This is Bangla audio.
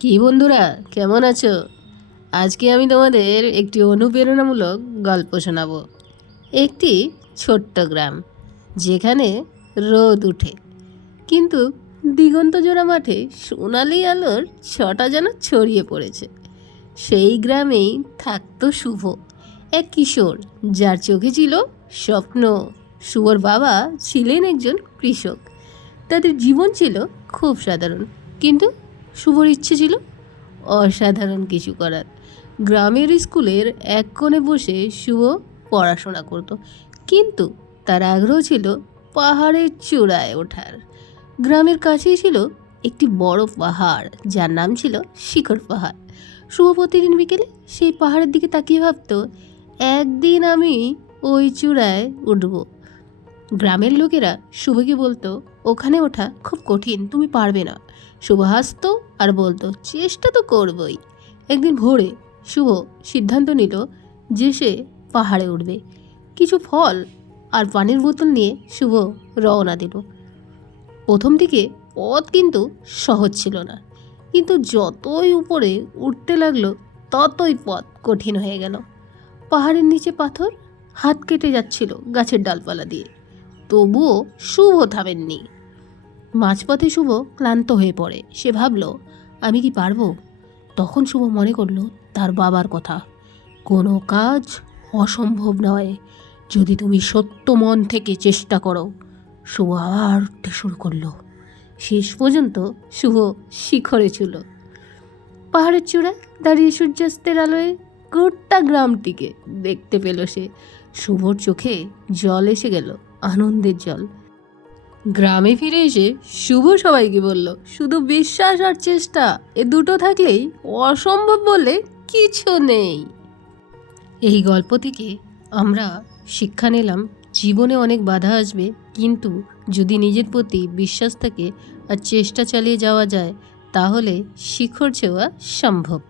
কি বন্ধুরা, কেমন আছো? আজকে আমি তোমাদের একটি অনুপ্রেরণামূলক গল্প শোনাবো। একটি ছোট্ট গ্রাম, যেখানে রোদ উঠে। কিন্তু দিগন্ত জোড়া মাঠে সোনালি আলোর ছটা যেন ছড়িয়ে পড়েছে। সেই গ্রামেই থাকতো শুভ, এক কিশোর যার চোখে ছিল স্বপ্ন। শুভর বাবা ছিলেন একজন কৃষক। তাদের জীবন ছিল খুব সাধারণ, কিন্তু শুভর ইচ্ছে ছিল? অসাধারণ কিছু করার। গ্রামের স্কুলের এক কোণে বসে শুভ পড়াশোনা করত। কিন্তু তার আগ্রহ ছিল পাহাড়ের চূড়ায় ওঠার। গ্রামের কাছেই ছিল একটি বড় পাহাড়, যার নাম ছিল শিখর পাহাড়। শুভ প্রতিদিন বিকেলে সেই পাহাড়ের দিকে তাকিয়ে ভাবতো, একদিন আমি ওই চূড়ায় উঠব। গ্রামের লোকেরা শুভকে বলতো, ওখানে ওঠা খুব কঠিন, তুমি পারবে না। শুভ হাসতো আর বলতো, চেষ্টা তো করবই। একদিন ভোরে শুভ সিদ্ধান্ত নিল যে সে পাহাড়ে উঠবে। কিছু ফল আর পানির বোতল নিয়ে শুভ রওনা দিল। প্রথম দিকে পথ কিন্তু সহজ ছিল না, কিন্তু যতই উপরে উঠতে লাগল, ততই পথ কঠিন হয়ে গেল। পাহাড়ের নিচে পাথর হাত কেটে যাচ্ছিল গাছের ডালপালা দিয়ে। তবুও শুভ থামেননি। মাঝপথে শুভ ক্লান্ত হয়ে পড়ে। সে ভাবল, আমি কি পারব? তখন শুভ মনে করল, তার বাবার কথা। কোনো কাজ অসম্ভব নয়। যদি তুমি সত্য মন থেকে চেষ্টা করো। শুভ আবার উঠতে শুরু করল। শেষ পর্যন্ত শুভ শিখরে ছিল। পাহাড়ের চূড়ায় দাঁড়িয়ে সূর্যাস্তের আলোয় গোটা গ্রামটিকে দেখতে পেল সে। শুভর চোখে জল এসে গেল। আনন্দের জল। গ্রামে ফিরে এসে শুভ সবাইকে বলল, শুধু বিশ্বাস আর চেষ্টা, এ দুটো থাকলেই অসম্ভব বলে কিছু নেই। এই গল্প থেকে আমরা শিক্ষা নিলাম, জীবনে অনেক বাধা আসবে, কিন্তু যদি নিজের প্রতি বিশ্বাস থাকে আর চেষ্টা চালিয়ে যাওয়া যায়, তাহলে শিখর ছোঁয়া সম্ভব।